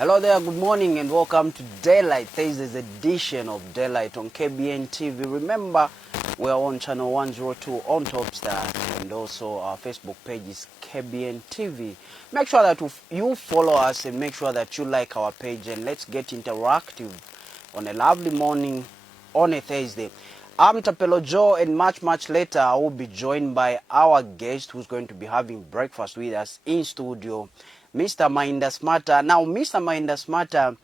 Hello there, good morning and welcome to Daylight, Thursday's edition of Daylight on KBN TV. Remember, we're on channel 102 on Topstar and also our Facebook page is KBN TV. Make sure that you follow us and make sure that you like our page, and let's get interactive on a lovely morning on a Thursday. I'm Tapelo Joe, and much later I will be joined by our guest who's going to be having breakfast with us in studio, Mr. Mainda Simataa. Now, Mr. Mainda Simataa,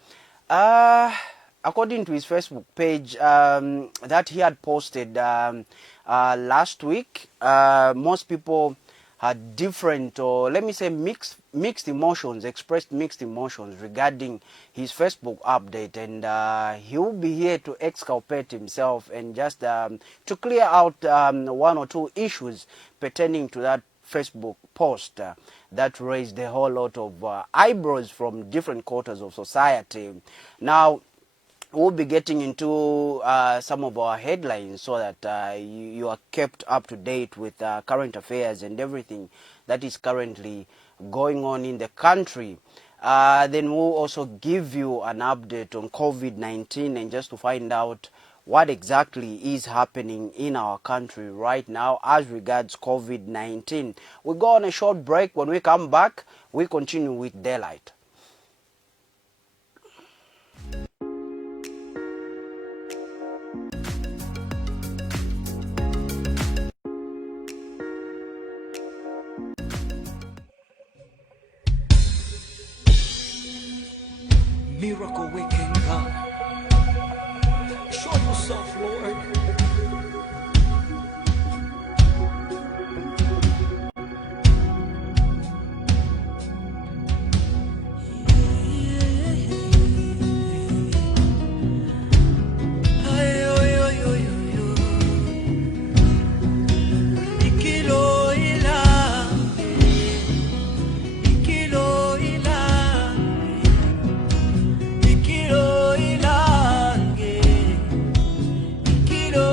according to his Facebook page that he had posted last week, most people had different, or let me say mixed emotions, expressed mixed emotions regarding his Facebook update, and he will be here to exculpate himself and just to clear out one or two issues pertaining to that Facebook post that raised a whole lot of eyebrows from different quarters of society. Now, we'll be getting into some of our headlines so that you are kept up to date with current affairs and everything that is currently going on in the country. Then we'll also give you an update on COVID-19 and just to find out what exactly is happening in our country right now as regards COVID-19. We go on a short break. When we come back, we continue with Daylight. Miracle waking God, show yourself, Lord. Kilo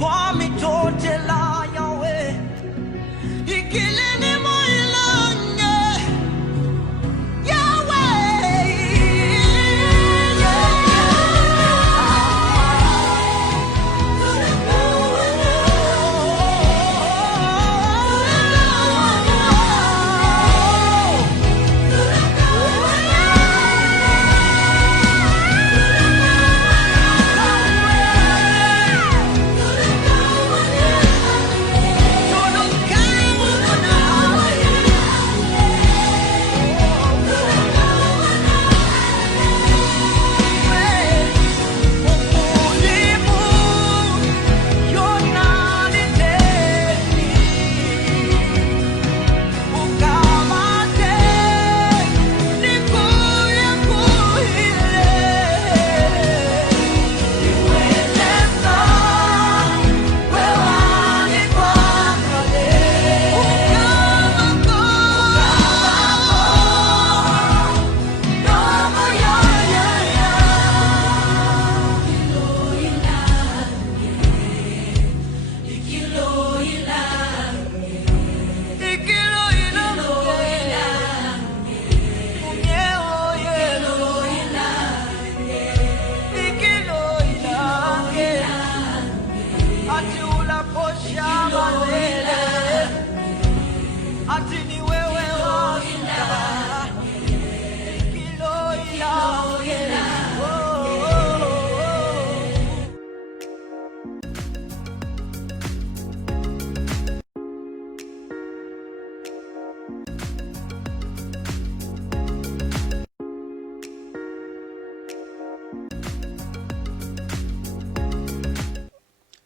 Pami tote la yawe ikilini moilange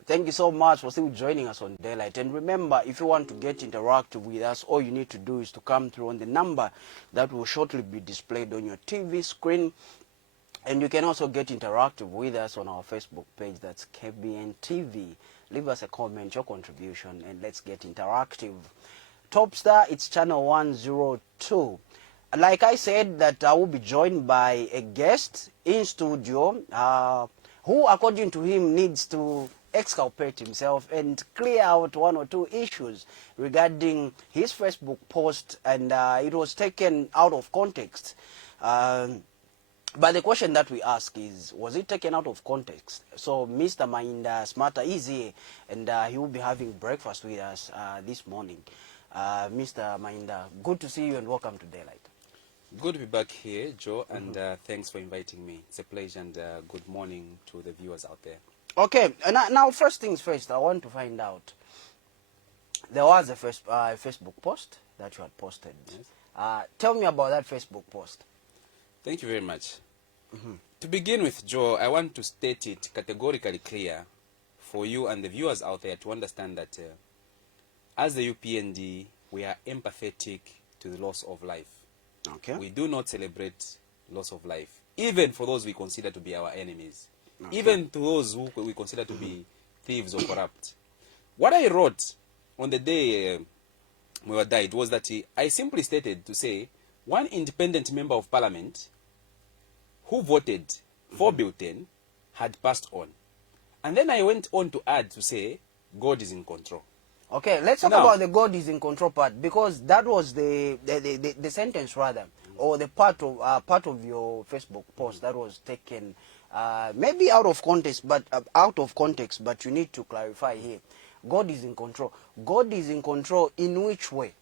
Thank you so much for still joining us on Daylight. And remember, if you want to get interactive with us, all you need to do is to come through on the number that will shortly be displayed on your TV screen. And you can also get interactive with us on our Facebook page. That's KBN TV. Leave us a comment, your contribution, and let's get interactive. Top Star, it's channel 102. Like I said, that I will be joined by a guest in studio who, according to him, needs to exculpate himself and clear out one or two issues regarding his Facebook post, and it was taken out of context. But the question that we ask is, was it taken out of context? So Mr. Mainda Simataa is here, and he will be having breakfast with us this morning. Mr. Mainda, good to see you and welcome to Daylight. Good to be back here, Joe, and thanks for inviting me. It's a pleasure, and good morning to the viewers out there. Okay, now first things first, I want to find out. There was a Facebook post that you had posted. Yes. Tell me about that Facebook post. Thank you very much. To begin with, Joe, I want to state it categorically clear for you and the viewers out there to understand that as the UPND, we are empathetic to the loss of life. Okay. We do not celebrate loss of life, even for those we consider to be our enemies. Okay. Even to those who we consider to be thieves or corrupt. What I wrote on the day we were died was that I simply stated to say one independent member of parliament who voted for Bill 10 had passed on. And then I went on to add to say God is in control. Okay, let's talk about the God is in control part, because that was the sentence rather, or the part of your Facebook post that was taken maybe out of context, but you need to clarify here. God is in control. God is in control in which way?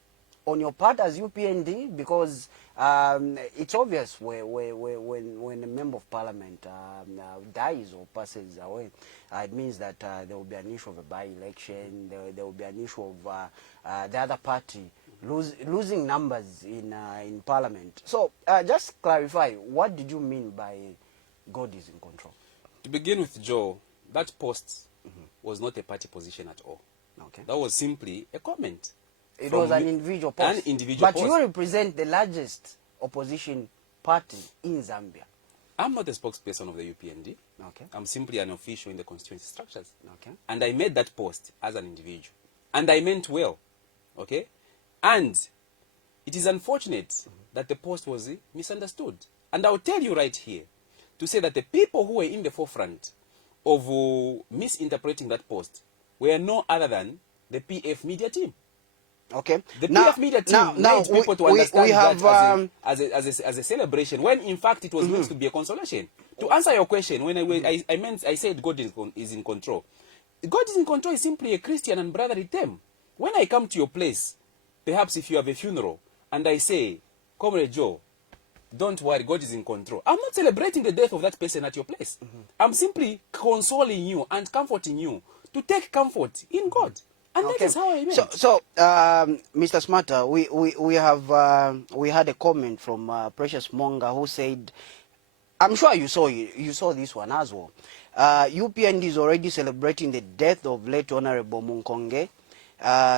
On your part as UPND, because it's obvious when a member of parliament dies or passes away, it means that there will be an issue of a by-election, there will be an issue of the other party losing numbers in parliament. So just clarify, what did you mean by God is in control? To begin with, Joe, that post was not a party position at all. Okay. That was simply a comment. It was an individual post. An individual but post. You represent the largest opposition party in Zambia. I'm not a spokesperson of the UPND. Okay. I'm simply an official in the constituency structures. Okay. And I made that post as an individual. And I meant well. Okay? And it is unfortunate that the post was misunderstood. And I'll tell you right here to say that the people who were in the forefront of misinterpreting that post were no other than the PF media team. Okay. The PF media team made people to understand that as a celebration, when in fact it was meant to be a consolation. To answer your question, when I said God is in control. God is in control is simply a Christian and brotherly term. When I come to your place, perhaps if you have a funeral, and I say, Comrade Joe, don't worry, God is in control. I'm not celebrating the death of that person at your place. I'm simply consoling you and comforting you to take comfort in God. And that is how I meant. So, Mr. Simataa, we had a comment from Precious Monga who said, I'm sure you saw this one as well. UPND is already celebrating the death of late Honorable Munkonge.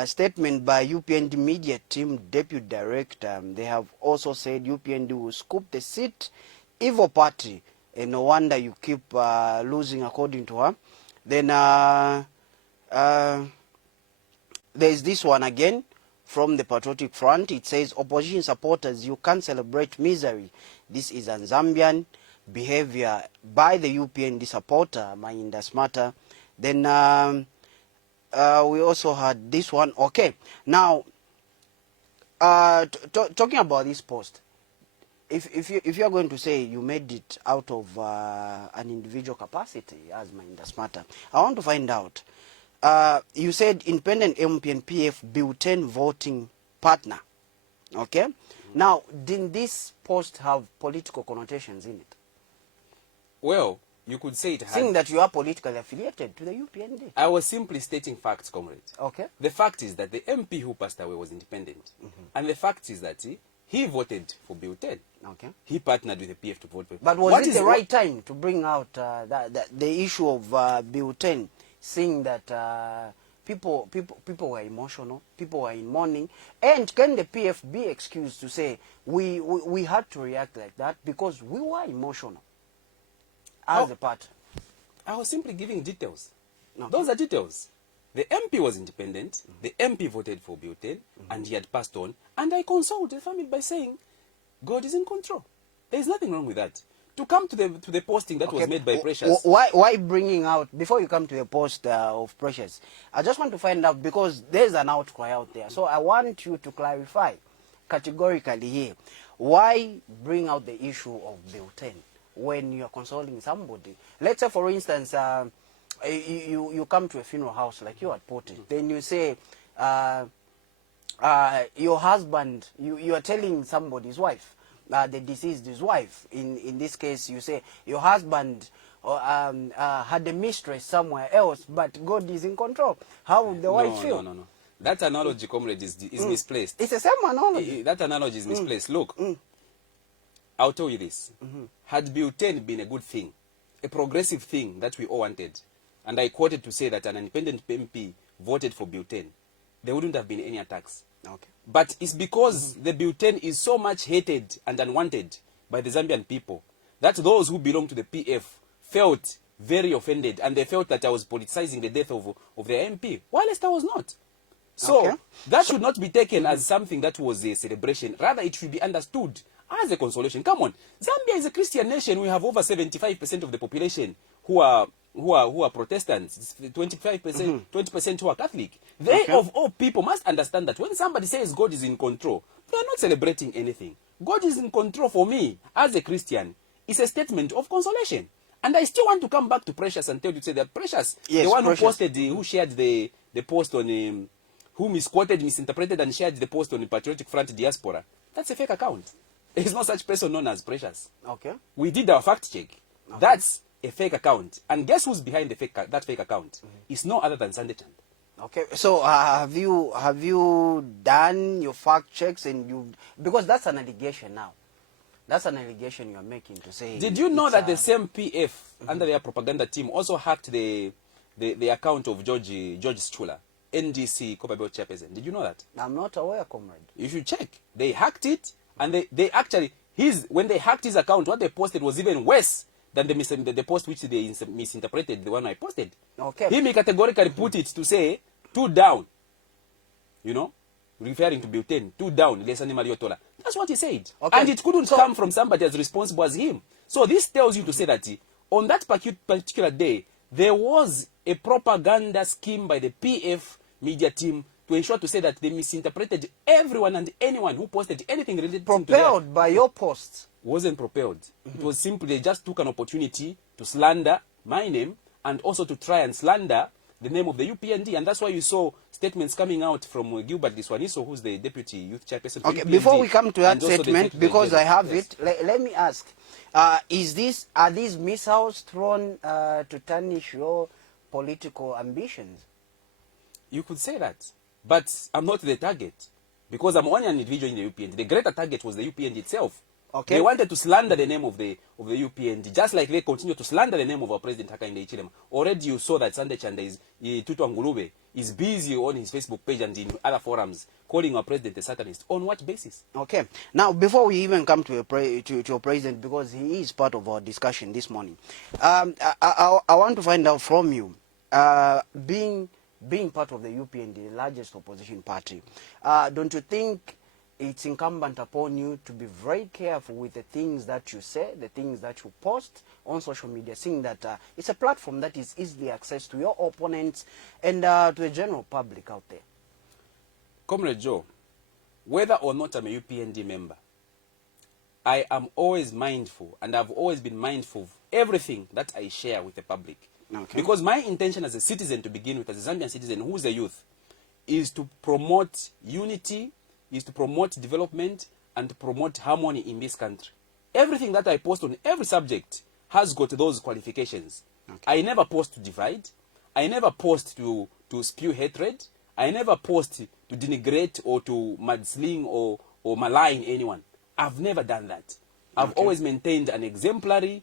Statement by UPND media team deputy director. They have also said UPND will scoop the seat. Evil party. And no wonder you keep losing, according to her. Then there's this one again from the Patriotic Front. It says, opposition supporters, you can't celebrate misery. This is a Zambian behavior by the UPND supporter, Mainda Simataa. Then we also had this one. Okay, now talking about this post, if you are going to say you made it out of an individual capacity as Mainda Simataa, I want to find out. You said independent MP and PF Bill 10 voting partner. Okay? Now, didn't this post have political connotations in it? Well, you could say it had. Seeing that you are politically affiliated to the UPND. I was simply stating facts, comrade. Okay. The fact is that the MP who passed away was independent. And the fact is that he voted for Bill 10. Okay. He partnered with the PF to vote for. But was it the right time to bring out the issue of Bill 10? Seeing that people were emotional, people were in mourning, and can the PF be excused to say we had to react like that because we were emotional as a party? I was simply giving details. Okay. Those are details. The MP was independent, the MP voted for Bill 10, and he had passed on, and I consoled the family by saying, God is in control. There is nothing wrong with that. To come to the posting that was made by Precious. Why bringing out, before you come to the post of Precious, I just want to find out, because there's an outcry out there. So I want you to clarify categorically here. Why bring out the issue of Bill 10 when you're consoling somebody? Let's say, for instance, you come to a funeral house like you had put it. Then you say, your husband, you are telling somebody's wife, the deceased his wife. In this case, you say your husband had a mistress somewhere else, but God is in control. How would the wife feel? No. That analogy, comrade, is misplaced. It's the same analogy. That analogy is misplaced. Look, I'll tell you this. Had Bill 10 been a good thing, a progressive thing that we all wanted, and I quoted to say that an independent MP voted for Bill 10, there wouldn't have been any attacks. Okay. But it's because the Bill 10 is so much hated and unwanted by the Zambian people that those who belong to the PF felt very offended, and they felt that I was politicizing the death of their MP, whilst I was not. So that should not be taken as something that was a celebration. Rather, it should be understood as a consolation. Come on, Zambia is a Christian nation. We have over 75% of the population who are Protestants, 25%, 20% who are Catholic. They, of all people, must understand that when somebody says God is in control, they are not celebrating anything. God is in control for me as a Christian. It's a statement of consolation. And I still want to come back to Precious and tell you, say that Precious, the one who posted, who shared the post on, who misquoted, misinterpreted, and shared the post on the Patriotic Front Diaspora, that's a fake account. There is no such person known as Precious. Okay. We did our fact check. Okay. That's a fake account. And guess who's behind that fake account? It's no other than Sunday Chand. Okay, so have you done your fact checks, and because that's an allegation now. That's an allegation you're making to say. Did you know that the same PF under their propaganda team also hacked the account of George Schula, NDC KBN chairperson? Did you know that? I'm not aware, comrade. You should check. They hacked it, and they actually when they hacked his account, what they posted was even worse than the post which they misinterpreted, the one I posted. Okay. He categorically put it to say, 2 down. You know? Referring to Bill 10, 2 down, Lesani Mariotola. That's what he said. Okay. And it couldn't come from somebody as responsible as him. So this tells you to say that on that particular day, there was a propaganda scheme by the PF media team to ensure to say that they misinterpreted everyone and anyone who posted anything related to Propelled by your posts. wasn't propelled. It was simply they just took an opportunity to slander my name and also to try and slander the name of the UPND, and that's why you saw statements coming out from Gilbert Diswaniso, who's the deputy youth chairperson for Okay, UPND, before we come to that and also the statement, because I General. have Yes. it, let me ask, are these missiles thrown to tarnish your political ambitions? You could say that, but I'm not the target because I'm only an individual in the UPND. The greater target was the UPND itself. Okay. They wanted to slander the name of the UPND, just like they continue to slander the name of our president Hakainde Hichilema. Already you saw that Sunday Chanda Tutu Angulube is busy on his Facebook page and in other forums calling our president a satanist. On what basis? Okay. Now, before we even come to your president, because he is part of our discussion this morning, I want to find out from you, being part of the UPND, the largest opposition party, don't you think it's incumbent upon you to be very careful with the things that you say, the things that you post on social media, seeing that it's a platform that is easily accessed to your opponents and to the general public out there? Comrade Joe, whether or not I'm a UPND member, I am always mindful, and I've always been mindful of everything that I share with the public. Okay. Because my intention as a citizen to begin with, as a Zambian citizen who's a youth, is to promote unity, is to promote development, and to promote harmony in this country. Everything that I post on every subject has got those qualifications. Okay. I never post to divide. I never post to spew hatred. I never post to denigrate or to mudsling or malign anyone. I've never done that. I've always maintained an exemplary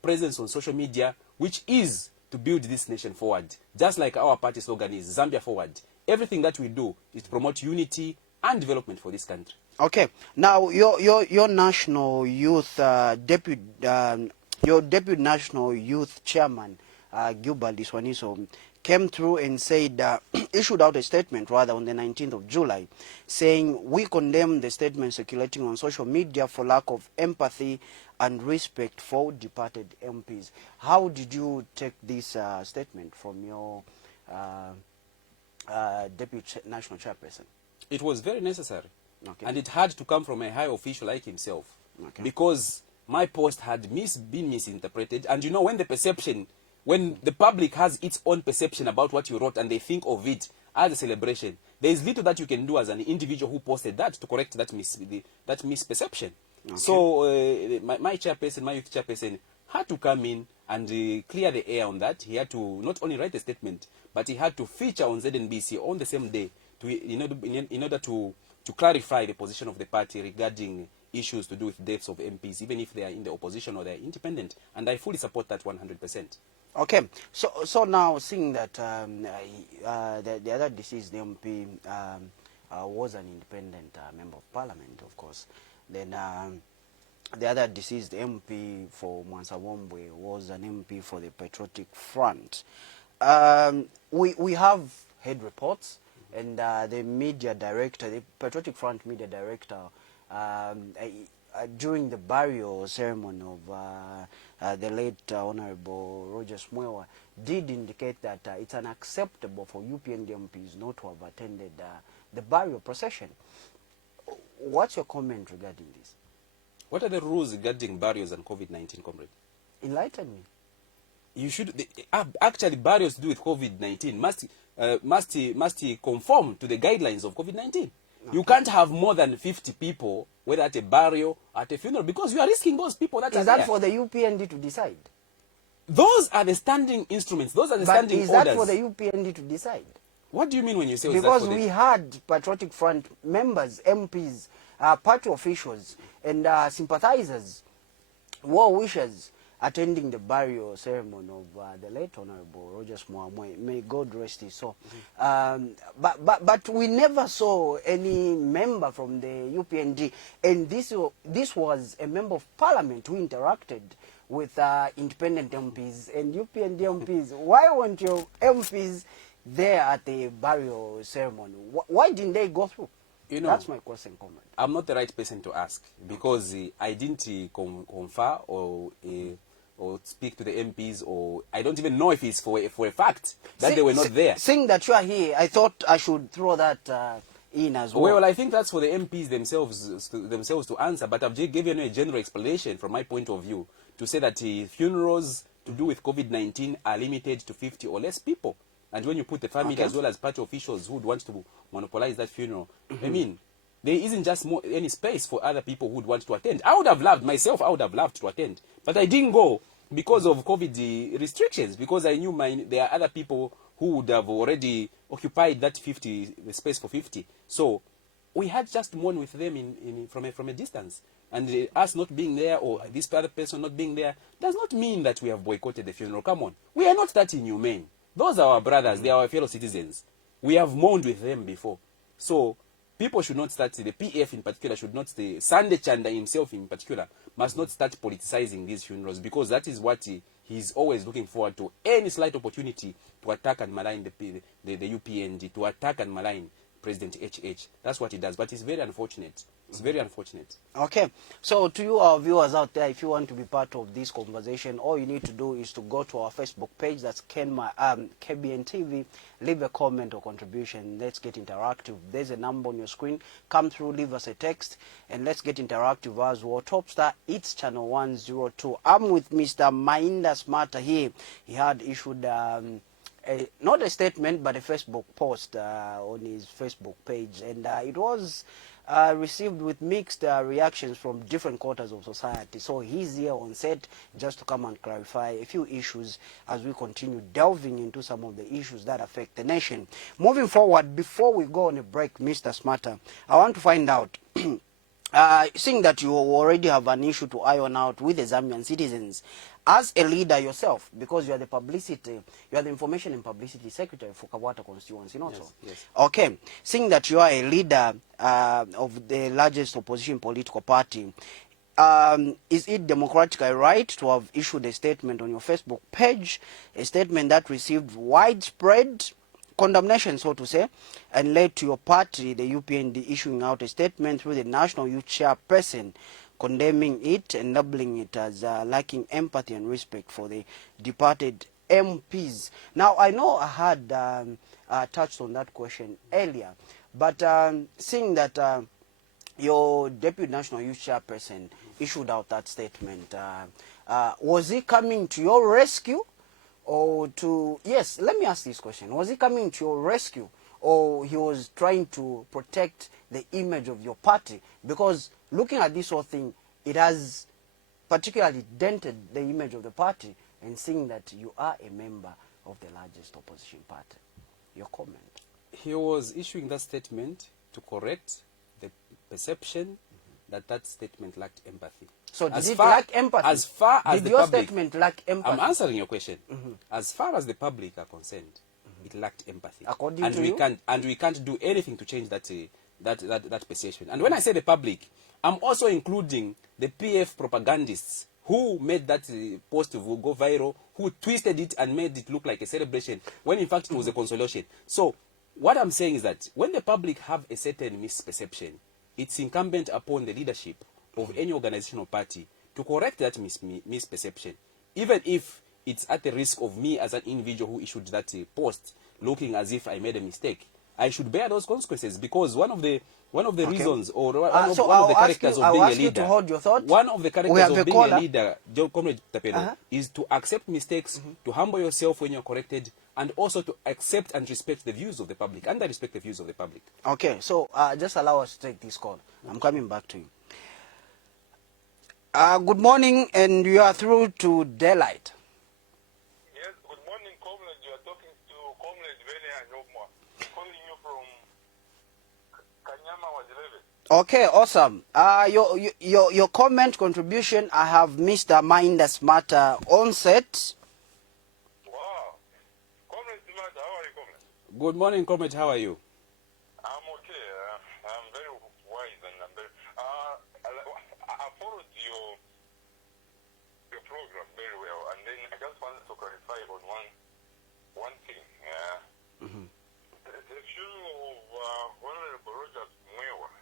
presence on social media, which is to build this nation forward. Just like our party slogan is Zambia Forward. Everything that we do is to promote unity and development for this country. Okay. Now, your national youth deputy national youth chairman, Gilbert Diswaniso, came through and said, issued out a statement rather on the 19th of July, saying, we condemn the statement circulating on social media for lack of empathy and respect for departed MPs. How did you take this statement from your deputy national chairperson? It was very necessary. Okay. And it had to come from a high official like himself. Okay. Because my post had been misinterpreted. And you know, when the public has its own perception about what you wrote and they think of it as a celebration, there is little that you can do as an individual who posted that to correct that misperception. Okay. So my chairperson, my youth chairperson, had to come in and clear the air on that. He had to not only write a statement, but he had to feature on ZNBC on the same day in order to clarify the position of the party regarding issues to do with deaths of MPs, even if they are in the opposition or they are independent. And I fully support that 100%. Okay. So now, seeing that the other deceased MP was an independent member of parliament, of course, then the other deceased MP for Mwansawombwe was an MP for the Patriotic Front. We have heard reports, and the media director, the Patriotic Front media director, during the burial ceremony of the late Honorable Roger Smwewa, did indicate that it's unacceptable for UPND MPs not to have attended the burial procession. What's your comment regarding this? What are the rules regarding burials and COVID-19, comrade? Enlighten me. You should actually burials to do with COVID-19 must conform to the guidelines of COVID-19. Okay. You can't have more than 50 people, whether at a burial, at a funeral, because you are risking those people that are there. Is that for the UPND to decide? Those are the standing instruments. Those are the standing orders. Is that for the UPND to decide? What do you mean when you say because we had Patriotic Front members, MPs, party officials, and sympathizers, well-wishers attending the burial ceremony of the late Honorable Roger Smwewa. May God rest his soul. But we never saw any member from the UPND, and this was a member of parliament who interacted with independent MPs and UPND MPs. Why weren't your MPs there at the burial ceremony? Why didn't they go through? You know, that's my question, comrade. I'm not the right person to ask because I didn't confer or speak to the MPs, or I don't even know if it's for a fact that they were not there. Seeing that you are here, I thought I should throw that in as well. Well, I think that's for the MPs themselves to answer, but I've just given you a general explanation from my point of view to say that funerals to do with COVID-19 are limited to 50 or less people. And when you put the family as well as party officials who would want to monopolize that funeral, I mean, there isn't just any space for other people who would want to attend. I would have loved to attend, but I didn't go because of COVID restrictions, because I knew there are other people who would have already occupied that 50 space for 50. So we had just mourn with them from a distance. And us not being there, or this other person not being there, does not mean that we have boycotted the funeral. Come on. We are not that inhumane. Those are our brothers. They are our fellow citizens. We have mourned with them before. So people should not start, the PF in particular should not stay, Sunday Chanda himself in particular, must not start politicizing these funerals, because that is what he's always looking forward to. Any slight opportunity to attack and malign the UPND, to attack and malign President HH. That's what he does. But it's very unfortunate. It's very unfortunate. Okay. So to you, our viewers out there, if you want to be part of this conversation, all you need to do is to go to our Facebook page. That's KBN TV. Leave a comment or contribution. Let's get interactive. There's a number on your screen. Come through, leave us a text, and let's get interactive as well. Top Star, it's channel 102. I'm with Mr. Mainda Simataa here. He had issued not a statement, but a Facebook post on his Facebook page, and it was received with mixed reactions from different quarters of society. So he's here on set just to come and clarify a few issues as we continue delving into some of the issues that affect the nation. Moving forward, before we go on a break, Mr. Simataa, I want to find out, seeing that you already have an issue to iron out with the Zambian citizens, as a leader yourself, because you are the information and publicity secretary for Kabwata constituency, not so? Yes. Okay. Seeing that you are a leader of the largest opposition political party, is it democratically right to have issued a statement on your Facebook page, a statement that received widespread condemnation, so to say, and led to your party, the UPND, issuing out a statement through the National Youth Chairperson, condemning it and labeling it as lacking empathy and respect for the departed MPs. Now, I know I had touched on that question earlier, but seeing that your Deputy National Youth Chairperson issued out that statement, was he coming to your rescue? Or to, yes, let me ask this question. Was he coming to your rescue, or he was trying to protect the image of your party? Because looking at this whole thing, it has particularly dented the image of the party, and seeing that you are a member of the largest opposition party. Your comment? He was issuing that statement to correct the perception that statement lacked empathy. So did it lack empathy? As far as did the your public, statement lack empathy? I'm answering your question. As far as the public are concerned, it lacked empathy. According and to we you? we can't do anything to change that perception. And when I say the public, I'm also including the PF propagandists who made that post go viral, who twisted it and made it look like a celebration, when in fact it was a consolation. So what I'm saying is that when the public have a certain misperception, it's incumbent upon the leadership of any organization or party to correct that misperception, even if it's at the risk of me as an individual who issued that post looking as if I made a mistake. I should bear those consequences, because one of the reasons, or one of the characters of being a leader, one of the characters of being a leader, Comrade Tapelo, is to accept mistakes, to humble yourself when you're corrected, and also to accept and respect the views of the public, and I respect the views of the public. Okay, so just allow us to take this call. I'm coming back to you. Good morning, and you are through to Daylight. Yes, good morning, comrade. You are talking to Comrade Vene Anyobma, calling you from Kanyama was 11. Okay, awesome. Your comment contribution, I have Mr. Mainda Simataa on set. Wow. Comrade Simataa, how are you, comrade? Good morning, Comrade. How are you? I'm okay. I'm very wise, and I'm very... I followed your program very well, and then I just wanted to clarify on one thing. The funeral of Honorable Rogers Mwewa,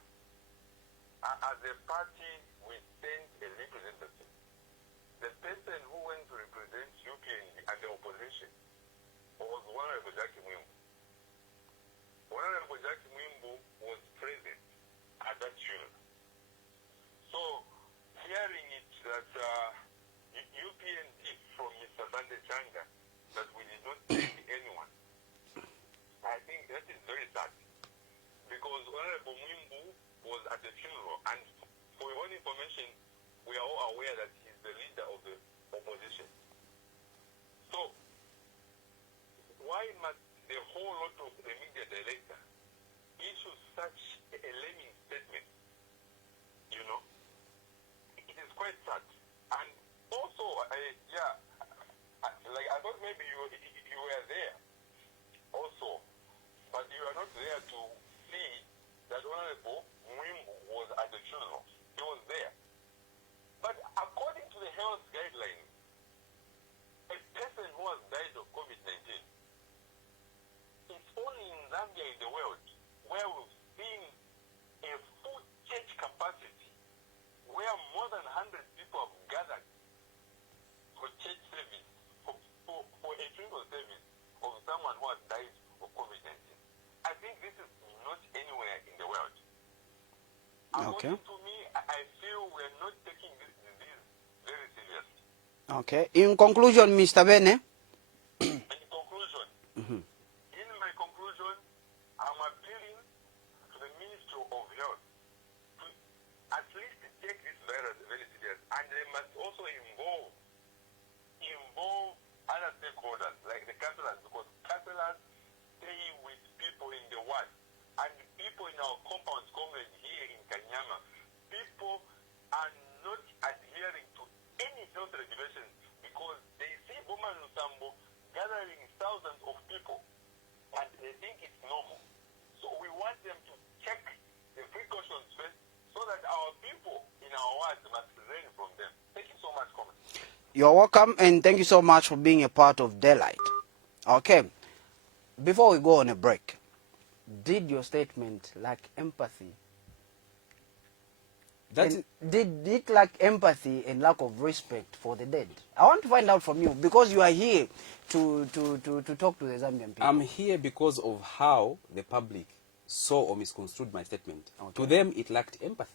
as a party, we sent a representative. The person who went to Jackie Mwimbu. Honorable Jackie Mwimbu was present at that funeral. So, hearing it that UPND from Mr. Sande Changa that we did not send anyone, I think that is very sad. Because Honorable Mwimbu was at the funeral, and for your own information, we are all aware that he is the leader of the opposition. So, why must the whole lot of the media director issue such a lemming statement? You know, it is quite sad. And also, like I thought maybe you were there also, but you are not there to see that Honorable Mwimbu was at the funeral. He was there. But according to the health guidelines, a person who has died of COVID-19, it's only in Zambia in the world where we've seen a full church capacity, where more than 100 people have gathered for church service, for a funeral service of someone who has died of COVID-19. I think this is not anywhere in the world. Okay. According to me, I feel we're not taking this disease very seriously. Okay. In conclusion, Mr. Bene. In conclusion, in my conclusion, I'm appealing to the Ministry of Health to at least take this virus very serious, and they must also involve other stakeholders like the councillors, because councillors stay with people in the ward, and people in our compounds here in Kanyama, people are not adhering to any health regulations because they see Boma Lusambo gathering thousands of people and they think it's normal. So we want them to check the precautions first so that our people in our wards must learn from them. Thank you so much, Comment. You're welcome, and thank you so much for being a part of Daylight. Okay. Before we go on a break, did your statement lack empathy? Did it lack empathy and lack of respect for the dead? I want to find out from you, because you are here to talk to the Zambian people. I'm here because of how the public saw or misconstrued my statement. Okay. To them, it lacked empathy.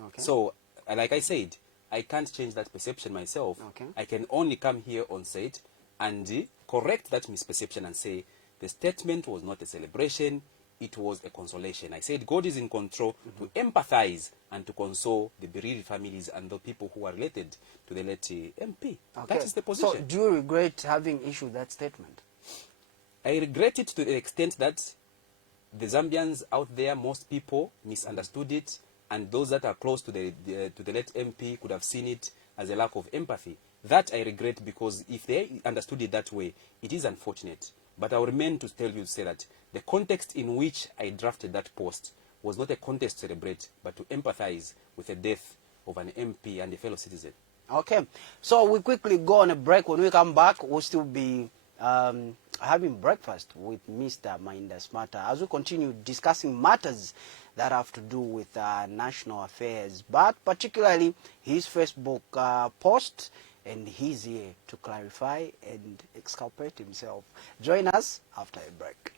Okay. So, like I said, I can't change that perception myself. Okay. I can only come here on set and correct that misperception and say the statement was not a celebration, it was a consolation. I said God is in control to empathize and to console the bereaved families and the people who are related to the late MP. Okay. That is the position. So, do you regret having issued that statement? I regret it to the extent that the Zambians out there, most people misunderstood it, and those that are close to the late MP could have seen it as a lack of empathy. That I regret, because if they understood it that way, it is unfortunate. But I will remain to tell you to say that the context in which I drafted that post was not a context to celebrate, but to empathize with the death of an MP and a fellow citizen. Okay. So we quickly go on a break. When we come back, we'll still be having breakfast with Mr. Mainda Simataa as we continue discussing matters that have to do with national affairs, but particularly his Facebook post, and he's here to clarify and exculpate himself. Join us after a break.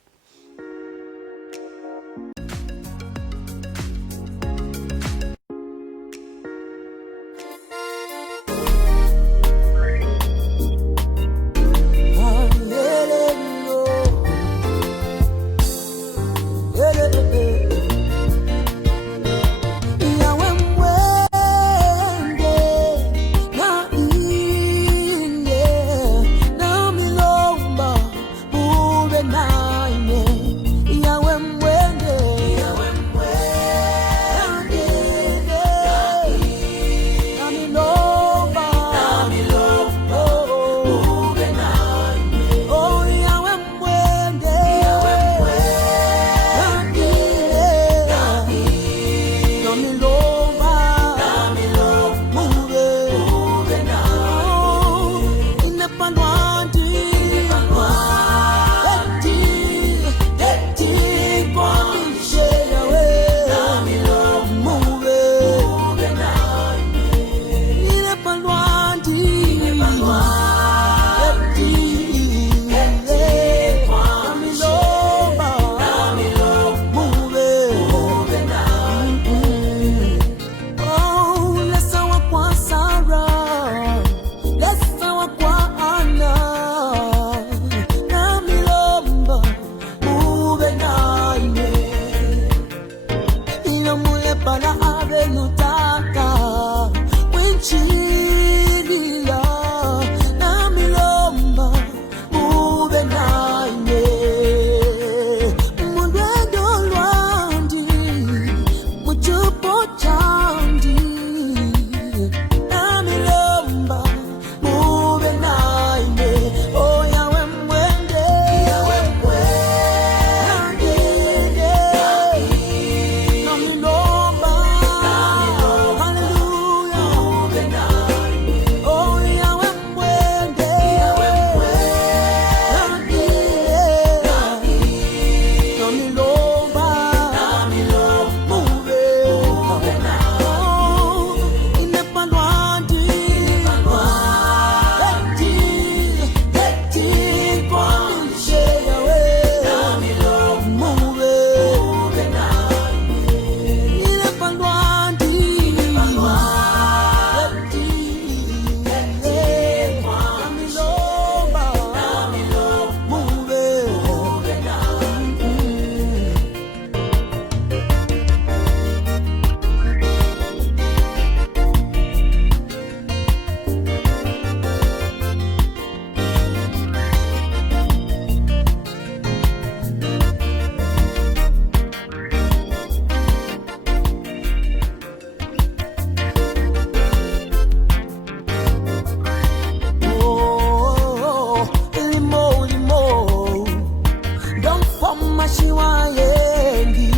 wayendi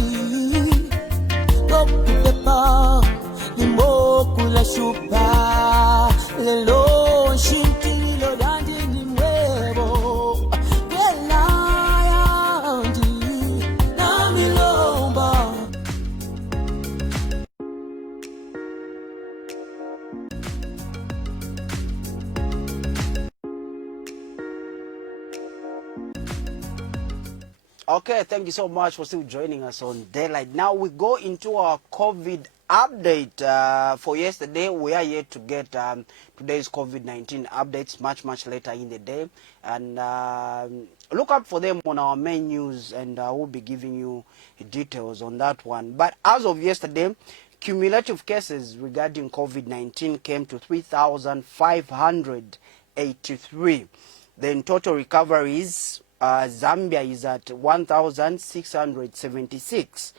tokutepa limboku la shupa lelo shintilo dandi nimwebo kwela yandi na milomba. Okay, thank you so much for still joining us on Daylight. Now we go into our COVID update for yesterday. We are yet to get today's COVID-19 updates much later in the day. And look out for them on our main news, and we'll be giving you details on that one. But as of yesterday, cumulative cases regarding COVID-19 came to 3,583. Then total recoveries, Zambia is at 1,676.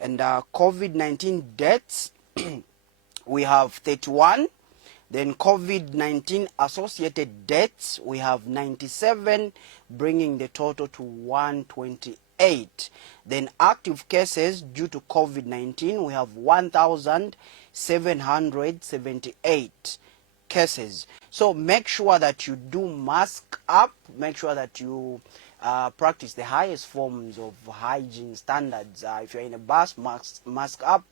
And COVID-19 deaths, we have 31. Then COVID-19 associated deaths, we have 97, bringing the total to 128. Then active cases due to COVID-19, we have 1,778 cases. So make sure that you do mask up, make sure that you practice the highest forms of hygiene standards. If you're in a bus, mask up.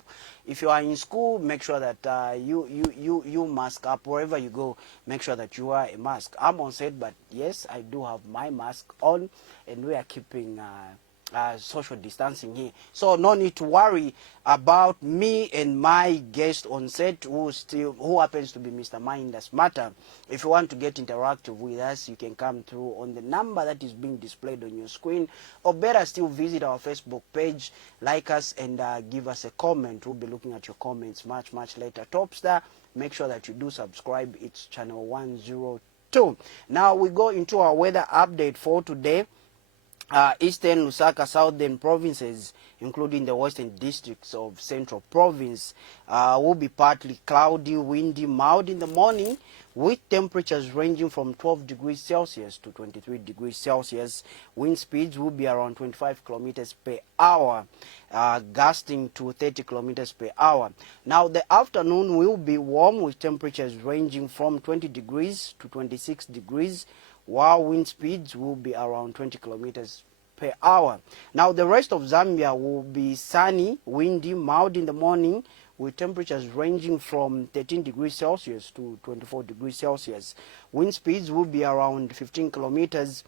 If you are in school, make sure that you mask up. Wherever you go, make sure that you wear a mask. I'm on set, but yes, I do have my mask on, and we are keeping social distancing here. So no need to worry about me and my guest on set, who happens to be Mr. Mainda Simataa. If you want to get interactive with us, you can come through on the number that is being displayed on your screen, or better still, visit our Facebook page, like us, and give us a comment. We'll be looking at your comments much later. Top Star, make sure that you do subscribe. It's channel 102. Now we go into our weather update for today. Eastern, Lusaka, southern provinces, including the western districts of Central Province, will be partly cloudy, windy, mild in the morning, with temperatures ranging from 12 degrees Celsius to 23 degrees Celsius. Wind speeds will be around 25 kilometers per hour, gusting to 30 kilometers per hour. Now, the afternoon will be warm, with temperatures ranging from 20 degrees to 26 degrees, while wind speeds will be around 20 kilometers per hour. Now, the rest of Zambia will be sunny, windy, mild in the morning, with temperatures ranging from 13 degrees Celsius to 24 degrees Celsius. Wind speeds will be around 15 kilometers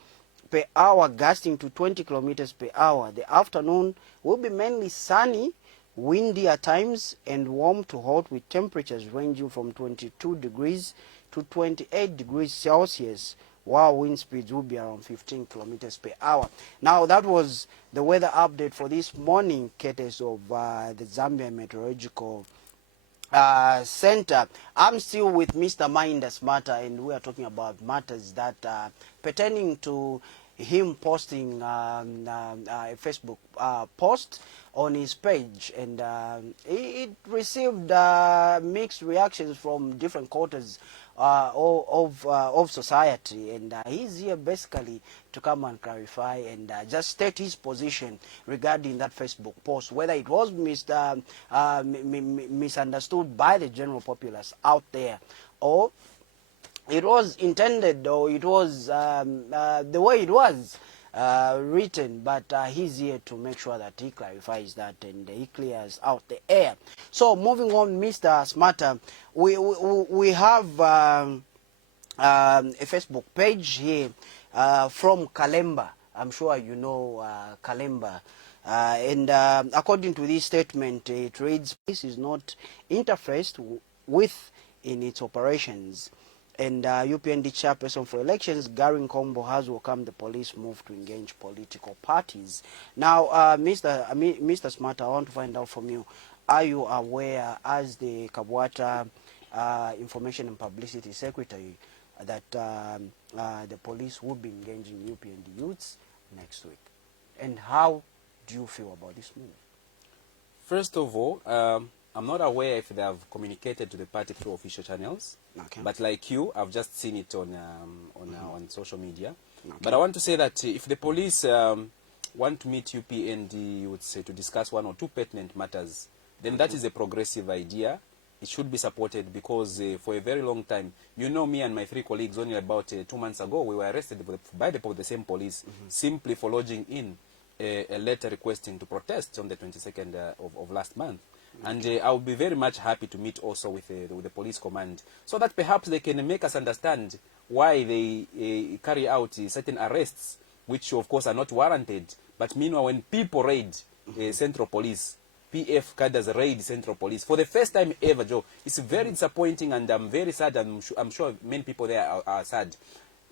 per hour, gusting to 20 kilometers per hour. The afternoon will be mainly sunny, windy at times, and warm to hot, with temperatures ranging from 22 degrees to 28 degrees Celsius, while wind speeds will be around 15 kilometers per hour. Now, that was the weather update for this morning, courtesy of the Zambia Meteorological Center. I'm still with Mr. Mainda Simataa, and we are talking about matters that pertaining to him posting a Facebook post on his page, and it received mixed reactions from different quarters of society, and he's here basically to come and clarify and just state his position regarding that Facebook post, whether it was misunderstood by the general populace out there, or it was intended, or it was the way it was written. But he's here to make sure that he clarifies that and he clears out the air. So moving on, Mr. Simataa, we have a Facebook page here from Kalemba. I'm sure you know Kalemba. And according to this statement, it reads, "This is not interfaced with in its operations." And UPND chairperson for elections, Gary Kombo, has welcomed the police move to engage political parties. Now, Mr. Simataa, I want to find out from you, are you aware, as the Kabwata Information and Publicity Secretary, that the police will be engaging UPND youths next week? And how do you feel about this move? First of all, I'm not aware if they have communicated to the party through official channels. Okay. But like you, I've just seen it on social media. Okay. But I want to say that if the police want to meet UPND, you would say, to discuss one or two pertinent matters, then that is a progressive idea. It should be supported because for a very long time, you know, me and my 3 colleagues, only about 2 months ago, we were arrested by the same police simply for lodging in a letter requesting to protest on the 22nd of last month. And I would be very much happy to meet also with the police command so that perhaps they can make us understand why they carry out certain arrests, which of course are not warranted. But meanwhile, when people raid Central Police, PF cadres raid Central Police for the first time ever, Joe, it's very disappointing, and I'm very sad. I'm sure many people there are sad.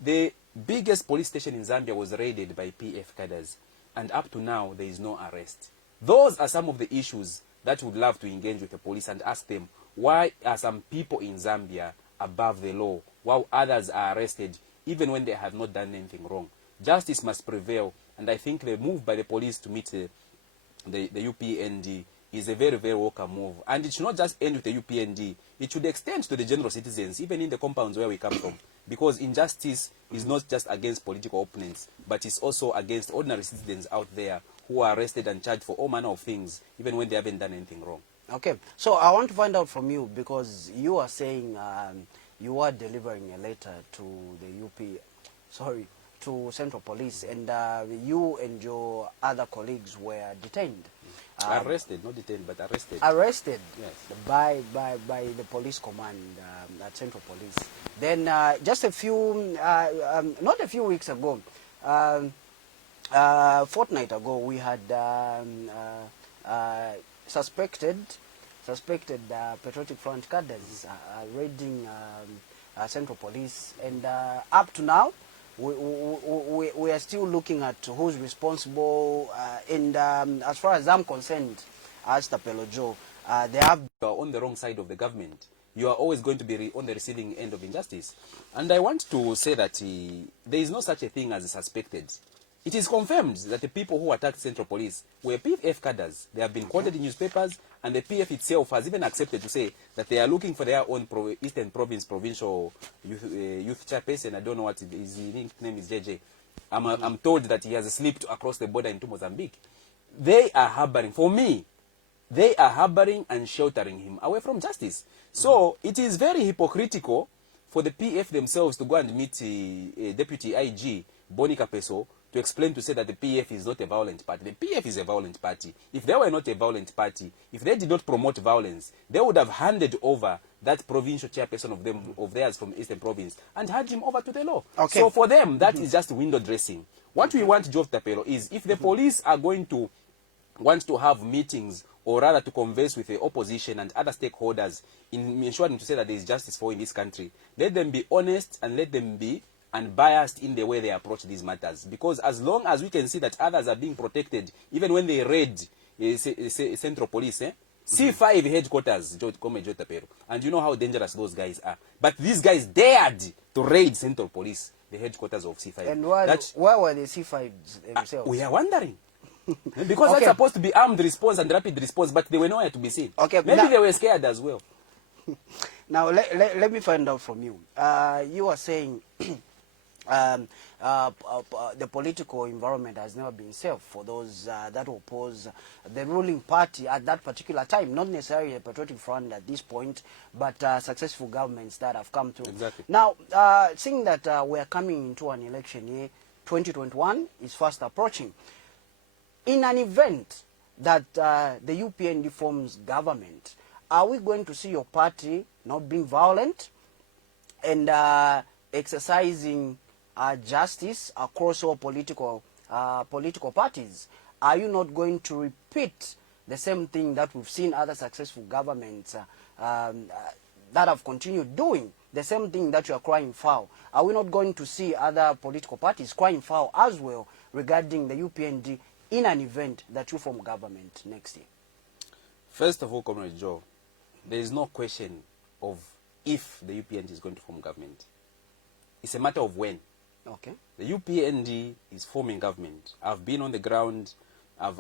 The biggest police station in Zambia was raided by PF cadres, and up to now there is no arrest. Those are some of the issues that would love to engage with the police and ask them, why are some people in Zambia above the law while others are arrested even when they have not done anything wrong? Justice must prevail, and I think the move by the police to meet the UPND is a very, very welcome move. And it should not just end with the UPND. It should extend to the general citizens, even in the compounds where we come from. Because injustice is not just against political opponents, but it's also against ordinary citizens out there who are arrested and charged for all manner of things, even when they haven't done anything wrong. Okay, so I want to find out from you, because you are saying you are delivering a letter to the to Central Police, and you and your other colleagues were detained. Arrested, not detained, but arrested. Arrested, yes, by the police command at Central Police. Then just a few, not a few weeks ago, fortnight ago, we had suspected Patriotic Front cadres raiding Central Police, and up to now, we are still looking at who's responsible, and as far as I'm concerned, as Tapelo Joe, they have... You are on the wrong side of the government. You are always going to be on the receiving end of injustice. And I want to say that there is no such a thing as a suspected. It is confirmed that the people who attacked Central Police were PF cadres. They have been quoted in newspapers, and the PF itself has even accepted to say that they are looking for their own Eastern Province provincial youth chairperson. I don't know what his nickname is, JJ. I'm told that he has slipped across the border into Mozambique. They are harboring, for me, they are harboring and sheltering him away from justice. So it is very hypocritical for the PF themselves to go and meet Deputy IG, Boni Kapeso, to explain, to say that the PF is not a violent party. The PF is a violent party. If they were not a violent party, if they did not promote violence, they would have handed over that provincial chairperson of theirs from Eastern Province and handed him over to the law. Okay. So for them, that is just window dressing. What we want, Joe Tapelo, is if the police are going to want to have meetings, or rather to converse with the opposition and other stakeholders in ensuring to say that there is justice for in this country, let them be honest and let them be unbiased in the way they approach these matters. Because as long as we can see that others are being protected, even when they raid Central Police, C5 headquarters, Joe Tapelo, and you know how dangerous those guys are. But these guys dared to raid Central Police, the headquarters of C5. And why were the C5s themselves? We are wondering. Because that's supposed to be armed response and rapid response, but they were nowhere to be seen. Okay, maybe they were scared as well. Now, let me find out from you. You are saying the political environment has never been safe for those that oppose the ruling party at that particular time, not necessarily a Patriotic Front at this point, but successful governments that have come through. Exactly. Now, seeing that we are coming into an election year, 2021 is fast approaching. In an event that the UPND forms government, are we going to see your party not being violent and exercising justice across all political parties? Are you not going to repeat the same thing that we've seen other successful governments that have continued doing? The same thing that you are crying foul. Are we not going to see other political parties crying foul as well regarding the UPND in an event that you form government next year? First of all, Comrade Joe, there is no question of if the UPND is going to form government. It's a matter of when. Okay. The UPND is forming government. I've been on the ground. We have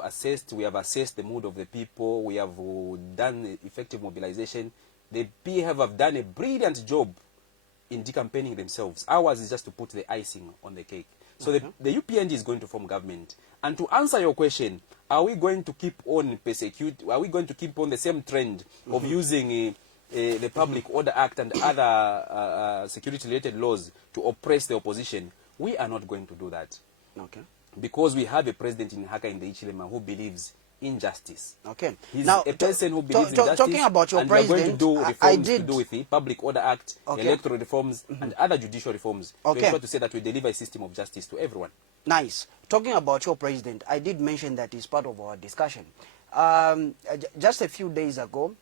assessed the mood of the people. We have done effective mobilization. The PF have done a brilliant job in decampaigning themselves. Ours is just to put the icing on the cake. So the UPND is going to form government. And to answer your question, are we going to keep on are we going to keep on the same trend of using the Public Order Act and other security-related laws to oppress the opposition? We are not going to do that. Okay. Because we have a president in Hakainde Hichilema who believes in justice. Okay. He's Now, a person who believes in justice. Talking about your and president, we are going to do reforms to do with the Public Order Act, electoral reforms, and other judicial reforms to ensure to say that we deliver a system of justice to everyone. Nice. Talking about your president, I did mention that is part of our discussion. Just a few days ago,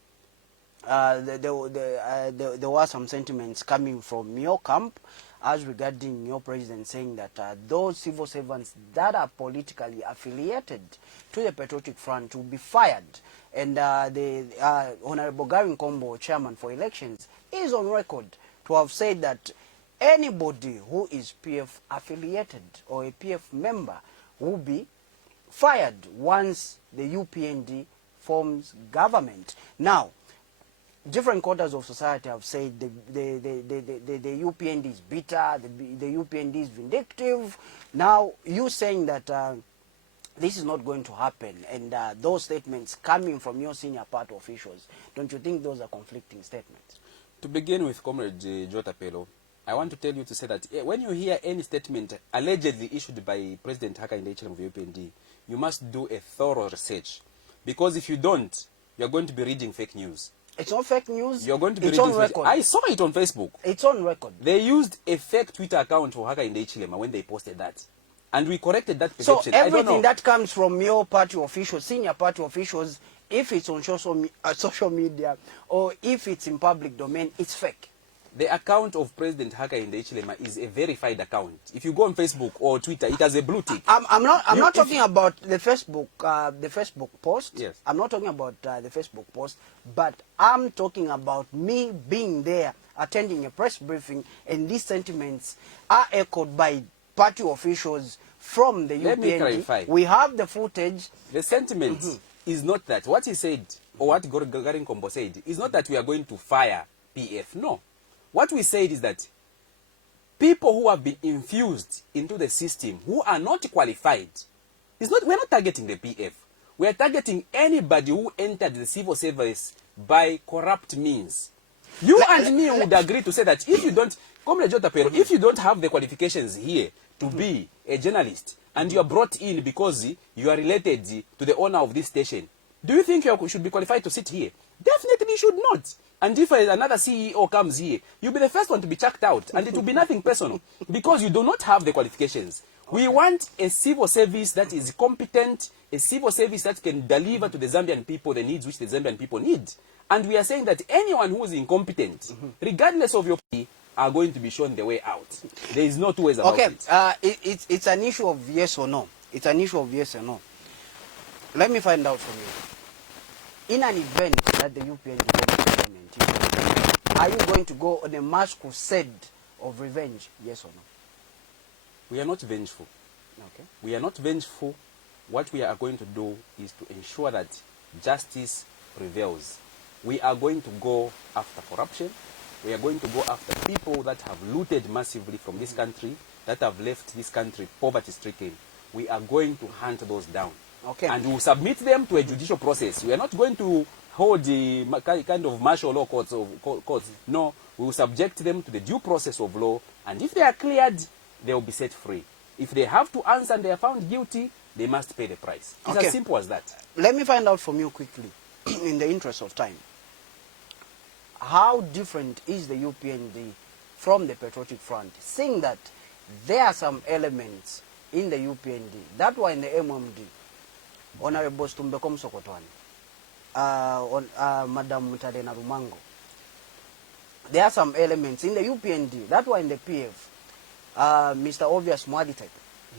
there were some sentiments coming from your camp as regarding your president, saying that those civil servants that are politically affiliated to the Patriotic Front will be fired. And the Honorable Gary Combo, chairman for elections, is on record to have said that anybody who is PF affiliated or a PF member will be fired once the UPND forms government. Now, different quarters of society have said the UPND is bitter, the UPND is vindictive. Now, you saying that this is not going to happen, and those statements coming from your senior party officials, don't you think those are conflicting statements? To begin with, Comrade Joe Tapelo, I want to tell you to say that when you hear any statement allegedly issued by President Hakainde Hichilema of the UPND, you must do a thorough research. Because if you don't, you're going to be reading fake news. It's not fake news. You're going to be it's reading on record. I saw it on Facebook. It's on record. They used a fake Twitter account for Hakainde Hichilema when they posted that. And we corrected that perception. So everything that comes from your party officials, senior party officials, if it's on social media or if it's in public domain, it's fake. The account of President Hakainde Hichilema is a verified account. If you go on Facebook or Twitter, it has a blue tick. I'm not talking about the Facebook post. Yes. I'm not talking about the Facebook post, but I'm talking about me being there, attending a press briefing, and these sentiments are echoed by party officials from the UPND. Let me clarify. We have the footage. The sentiment is not that. What he said, or what Garin Kombo said, is not that we are going to fire PF. No. What we said is that people who have been infused into the system, who are not qualified, we're not targeting the PF. We are targeting anybody who entered the civil service by corrupt means. You and me would agree to say that if you don't, Comrade Joe Tapelo, if you don't have the qualifications here to be a journalist, and you are brought in because you are related to the owner of this station, do you think you should be qualified to sit here? Definitely you should not. And if another CEO comes here, you'll be the first one to be chucked out, and it will be nothing personal, because you do not have the qualifications. We want a civil service that is competent, a civil service that can deliver to the Zambian people the needs which the Zambian people need. And we are saying that anyone who is incompetent, regardless of your party, are going to be shown the way out. There is no two ways about it. Okay, it's an issue of yes or no. It's an issue of yes or no. Let me find out from you. In an event that the UPND government, are you going to go on a mass crusade of revenge, yes or no? We are not vengeful. Okay. We are not vengeful. What we are going to do is to ensure that justice prevails. We are going to go after corruption. We are going to go after people that have looted massively from this country, that have left this country poverty-stricken. We are going to hunt those down. Okay. And we will submit them to a judicial process. We are not going to hold the kind of martial law courts. No, we will subject them to the due process of law. And if they are cleared, they will be set free. If they have to answer and they are found guilty, they must pay the price. It's as simple as that. Let me find out from you quickly, in the interest of time. How different is the UPND from the Patriotic Front, seeing that there are some elements in the UPND that were in the MMD? Honorable Stumbekom Sokotwani, Madam Mutadena Rumango. There are some elements in the UPND that were in the PF. Mr. Obvious Mwadi type,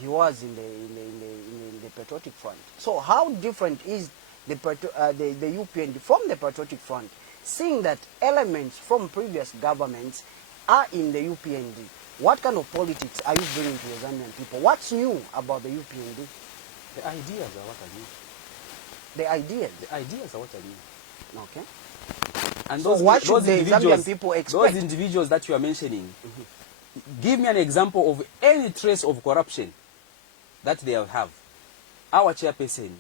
he was in the Patriotic Front. So how different is the UPND from the Patriotic Front, seeing that elements from previous governments are in the UPND? What kind of politics are you bringing to the Zambian people? What's new about the UPND? The ideas are what I need. The ideas? The ideas are what I need. Okay. And So what should the Zambian people expect? Those individuals that you are mentioning, give me an example of any trace of corruption that they have. Our chairperson,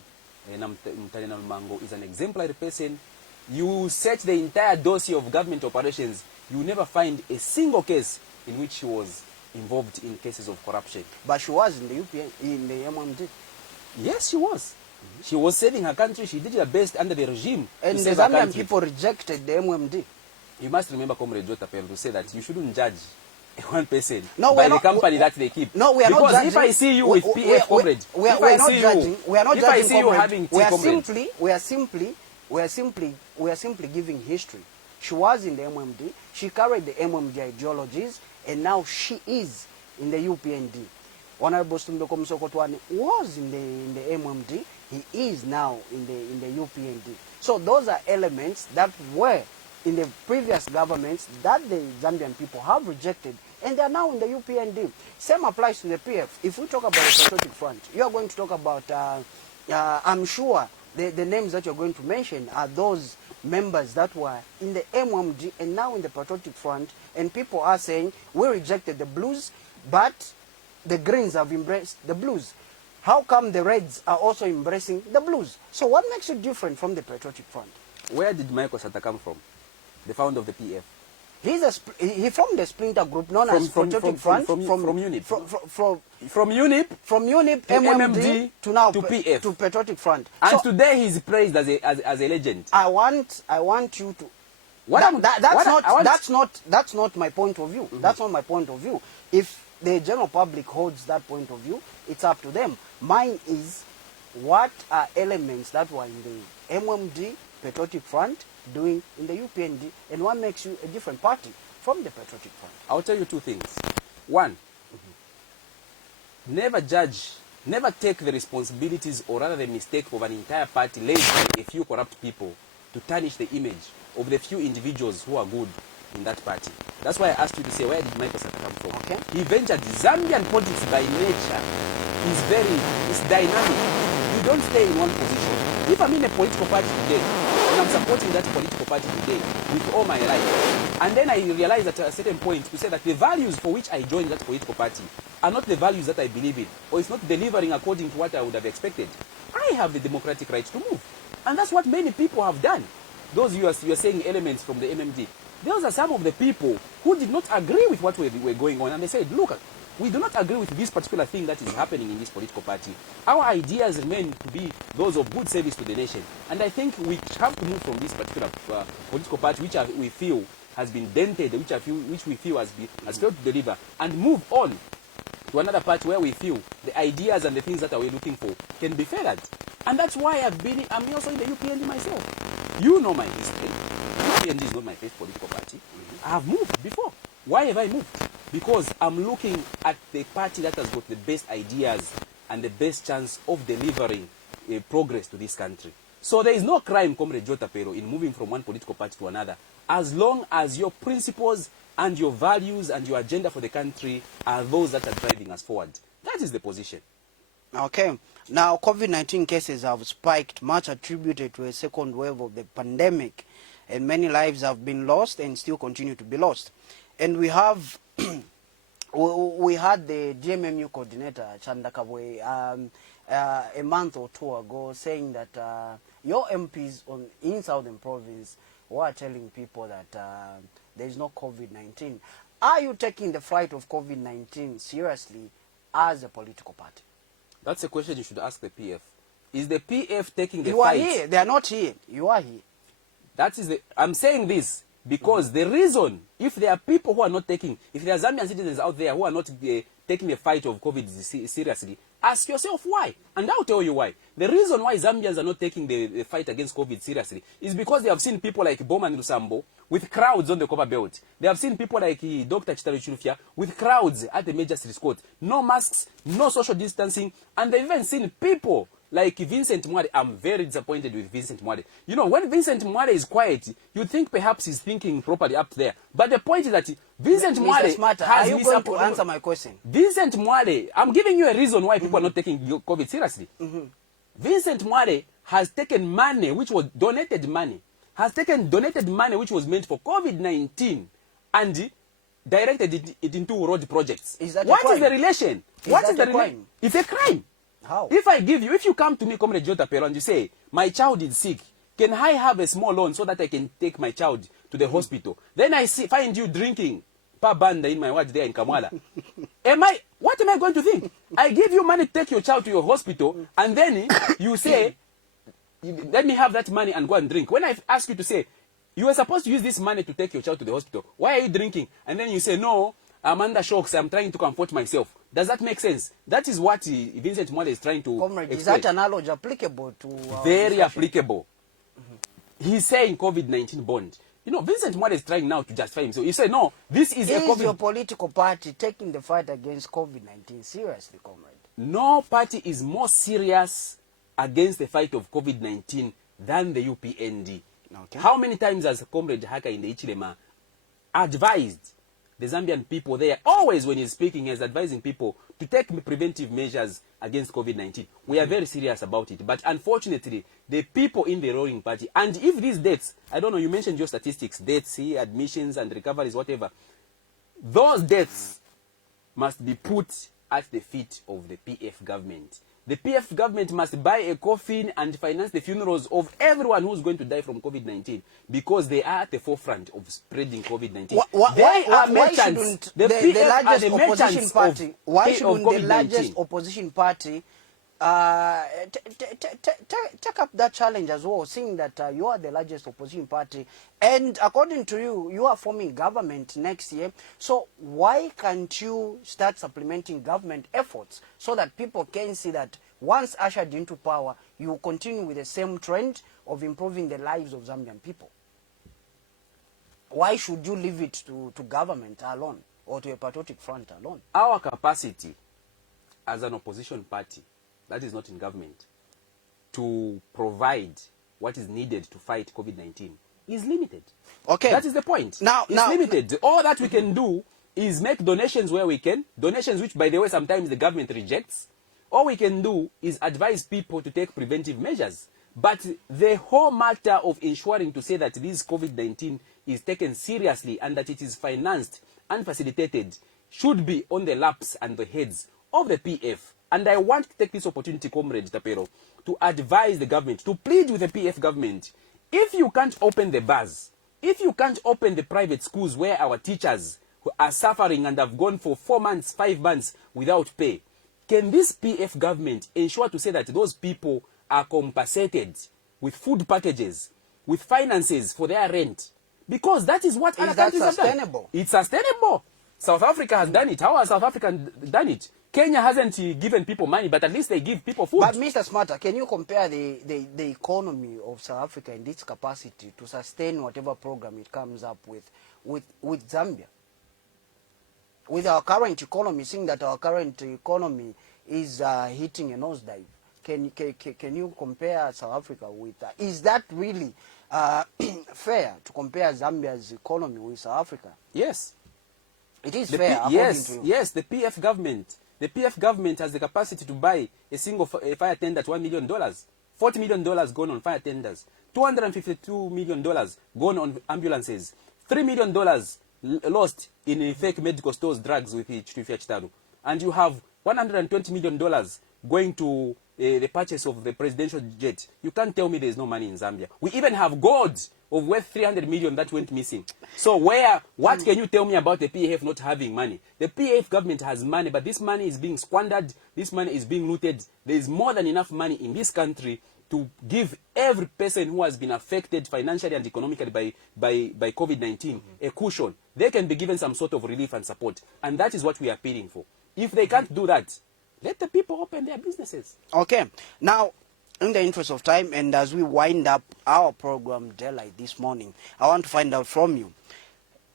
Mtalena Mango, is an exemplary person. You search the entire dossier of government operations, you will never find a single case in which she was involved in cases of corruption. But she was in the UPN, in the MMD. Yes, she was. She was saving her country. She did her best under the regime. And the Zambian people rejected the MMD. You must remember, Comrade Joe Tapelo, to say that you shouldn't judge one person no, by the company that they keep. No, we are because not judging. If I see you with PF, Comrade, we are not judging. We are not if judging. I see you having tea, we are simply giving history. She was in the MMD. She carried the MMD ideologies, and now she is in the UPND. Honorable Stumbeko Msokotwane was in the MMD. He is now in the UPND. So those are elements that were in the previous governments that the Zambian people have rejected, and they are now in the UPND. Same applies to the PF. If we talk about the Patriotic Front, you are going to talk about, I'm sure the names that you're going to mention are those members that were in the MMD and now in the Patriotic Front, and people are saying, we rejected the blues, but the Greens have embraced the blues. How come the Reds are also embracing the blues? So what makes it different from the Patriotic Front? Where did Michael Sata come from? The founder of the PF. He formed a splinter group known as Patriotic Front from UNIP. From UNIP, MMD to now to PF. To Patriotic Front. And so, today he's praised as a legend. I want you to. That's not my point of view. That's not my point of view. If the general public holds that point of view, it's up to them. Mine is, what are elements that were in the MMD, Patriotic Front, doing in the UPND, and what makes you a different party from the Patriotic Front? I'll tell you two things. One, never take the responsibilities or rather the mistake of an entire party led by a few corrupt people to tarnish the image of the few individuals who are good in that party. That's why I asked you to say, where did Michael Sata come from? Okay. He ventured. Zambian politics by nature is dynamic. You don't stay in one position. If I'm in a political party today, and I'm supporting that political party today with all my life, and then I realize at a certain point to say that the values for which I joined that political party are not the values that I believe in, or it's not delivering according to what I would have expected, I have the democratic right to move. And that's what many people have done. Those you are saying elements from the MMD, those are some of the people who did not agree with what were going on, and they said, look, we do not agree with this particular thing that is happening in this political party. Our ideas remain to be those of good service to the nation. And I think we have to move from this particular political party, which we feel has been dented, which we feel has failed to deliver, and move on to another party where we feel the ideas and the things that we're looking for can be furthered. And that's why I'm also in the UPND myself. You know my history. UPND is not my first political party. I have moved before. Why have I moved? Because I'm looking at the party that has got the best ideas and the best chance of delivering progress to this country. So there is no crime, Comrade Joe Tapelo, in moving from one political party to another, as long as your principles and your values and your agenda for the country are those that are driving us forward. That is the position. Okay. Now, COVID-19 cases have spiked, much attributed to a second wave of the pandemic, and many lives have been lost and still continue to be lost. And we have, we had the GMMU coordinator, Chanda Kabwe, a month or two ago saying that your MPs in Southern Province were telling people that there is no COVID-19. Are you taking the fight of COVID-19 seriously as a political party? That's a question you should ask the PF. Is the PF taking the fight? You are here. They are not here. You are here. I'm saying this because the reason, if there are people who are not taking, if there are Zambian citizens out there who are not taking the fight of COVID seriously, ask yourself why. And I'll tell you why. The reason why Zambians are not taking the fight against COVID seriously is because they have seen people like Bowman Lusambo with crowds on the Copper Belt. They have seen people like Dr. Chitalo Chilufya with crowds at the major street court. No masks, no social distancing, and they've even seen people like Vincent Mwale. I'm very disappointed with Vincent Mwale. You know, when Vincent Mwale is quiet, you think perhaps he's thinking properly up there. But the point is that Vincent Mwale Simataa, are you going to answer my question? Vincent Mwale, I'm giving you a reason why people are not taking COVID seriously. Vincent Mwale has taken money, which was donated money, has donated money which was meant for COVID-19 and directed it into road projects. Is that a What crime? is the relation? Is What that is the a relation? crime? It's a crime. How? If you come to me, Comrade Joe Tapelo, and you say, my child is sick, can I have a small loan so that I can take my child to the hospital? Then I find you drinking pabanda in my watch there in Kamwala. What am I going to think? I give you money to take your child to your hospital, and then you say, let me have that money and go and drink. When I ask you to say, you were supposed to use this money to take your child to the hospital, why are you drinking? And then you say, no, I'm under shocks, I'm trying to comfort myself. Does that make sense? That is what Vincent Mwale is trying to Comrade, is explain. that analogy applicable to Very discussion? applicable. He's saying COVID-19 bond. You know, Vincent Mwale is trying now to justify himself. He said, no, this is a Is COVID... your political party taking the fight against COVID-19 seriously, comrade? No party is more serious against the fight of COVID-19 than the UPND. Okay. How many times has Comrade Haka in the Ichilema advised the Zambian people there, always when he's speaking, he's advising people to take preventive measures against COVID-19. We are very serious about it. But unfortunately, the people in the ruling party, and if these deaths, I don't know, you mentioned your statistics, deaths, admissions and recoveries, whatever, those deaths must be put at the feet of the PF government. The PF government must buy a coffin and finance the funerals of everyone who's going to die from COVID-19 because they are at the forefront of spreading COVID-19. They are merchants. The PF the are largest the opposition merchants party, of why shouldn't the COVID-19. largest opposition party take up that challenge as well, seeing that you are the largest opposition party, and according to you, you are forming government next year, so why can't you start supplementing government efforts so that people can see that once ushered into power, you will continue with the same trend of improving the lives of Zambian people? Why should you leave it to government alone or to a patriotic front alone? Our capacity as an opposition party that is not in government to provide what is needed to fight COVID-19 is limited. Okay. That is the point. It's limited. All that we can do is make donations where we can, donations which, by the way, sometimes the government rejects. All we can do is advise people to take preventive measures. But the whole matter of ensuring to say that this COVID-19 is taken seriously and that it is financed and facilitated should be on the laps and the heads of the PF. And I want to take this opportunity, Comrade Tapelo, to advise the government, to plead with the PF government. If you can't open the bars, if you can't open the private schools where our teachers who are suffering and have gone for 4 months, 5 months without pay, can this PF government ensure to say that those people are compensated with food packages, with finances for their rent? Because that is what other countries have done. Sustainable? It's sustainable. South Africa has done it. How has South Africa done it? Kenya hasn't given people money, but at least they give people food. But Mr. Simataa, can you compare the economy of South Africa in its capacity to sustain whatever program it comes up with Zambia? With our current economy, seeing that our current economy is hitting a nosedive, can you compare South Africa with that? Is that really fair to compare Zambia's economy with South Africa? Yes. It is fair, according to you. Yes, the PF government has the capacity to buy a single fire tender at $1 million. $40 million gone on fire tenders. $252 million gone on ambulances. $3 million lost in fake medical stores drugs with Chitaru. And you have $120 million going to the purchase of the presidential jet. You can't tell me there's no money in Zambia. We even have gold of worth 300 million that went missing. So what can you tell me about the PF not having money? The PF government has money, but this money is being squandered. This money is being looted. There is more than enough money in this country to give every person who has been affected financially and economically by COVID-19 a cushion. They can be given some sort of relief and support. And that is what we are appealing for. If they can't do that, let the people open their businesses. Okay. Now, in the interest of time, and as we wind up our program daylight this morning, I want to find out from you.